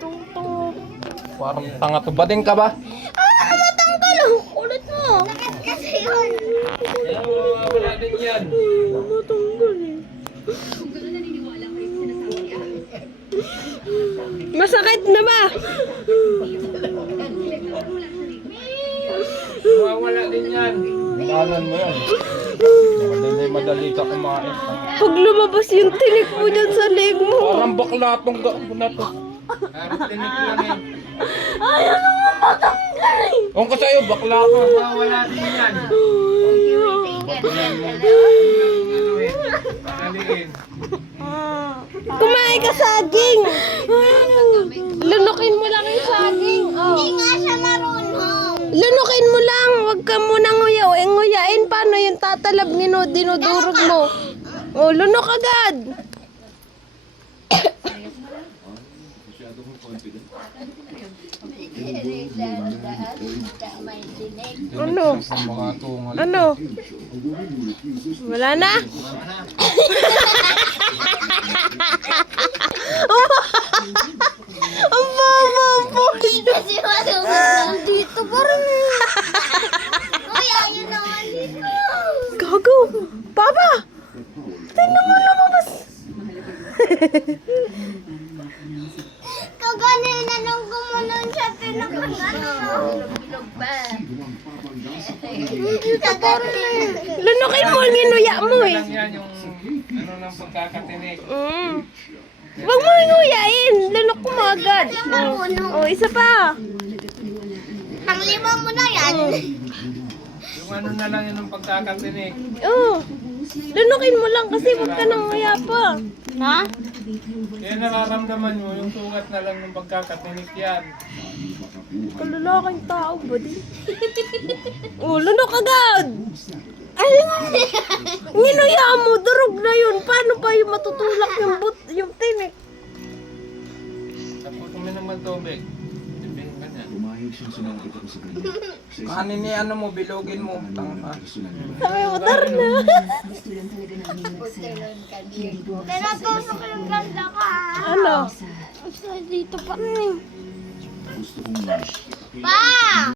Tungtong. Parang tanga to. Bading ka ba? Ah, matanggal. Ulit mo. Sakit kasi yun. Wala din yan. Matanggal eh. Masakit na ba? Wala din yan. Ilalan mo yan. Madali ka kumain. Pag lumabas yung tinik mo dyan sa leg mo. Parang bakla tong gago na to. Tinik lang eh. Ayaw na nga matanggal eh. Kung ka sa'yo, bakla ka. Wala din yan. Daliin. Kumain ka saging. Lunukin mo lang yung saging. Oh. Hindi nga siya marunong. Lunukin mo lang. Huwag ka muna nguyaw. Nguyain. Paano yung tatalab dinudurog mo? Oh, lunok agad. Ano? Ano? Wala na? Ang baba po. Kasi marunong. Dito parang Uy, ayun naman dito. gago. Papa! Tingnan mo lumabas. Kaganina nung gumunon siya, tinakagano. Lunukin mo ang inuya mo eh. Lang yan yung ano ng pagkakatinik. Huwag mo inuyain. Lunok mo agad. Oh, isa pa. Panglima mo na yan. Yung ano na lang yun ng pagkakatinik. Oh. Lunukin mo lang kasi huwag ka nang nguya pa. Ha? Kaya nararamdaman mo yung sugat na lang ng pagkakatinik yan. Kalalaking tao ba din? Oh, lunok agad. Ay, nginuya mo. Durog na yun. Paano pa yung matutulak yung tinik? Tapos kung may naman tubig, tipihin ka niya. Kanin ni ano mo, bilogin mo. Tanga. Sabi mo, tar na. Pero tusok yung ganda ka. Ano? Dito pa rin. Pa!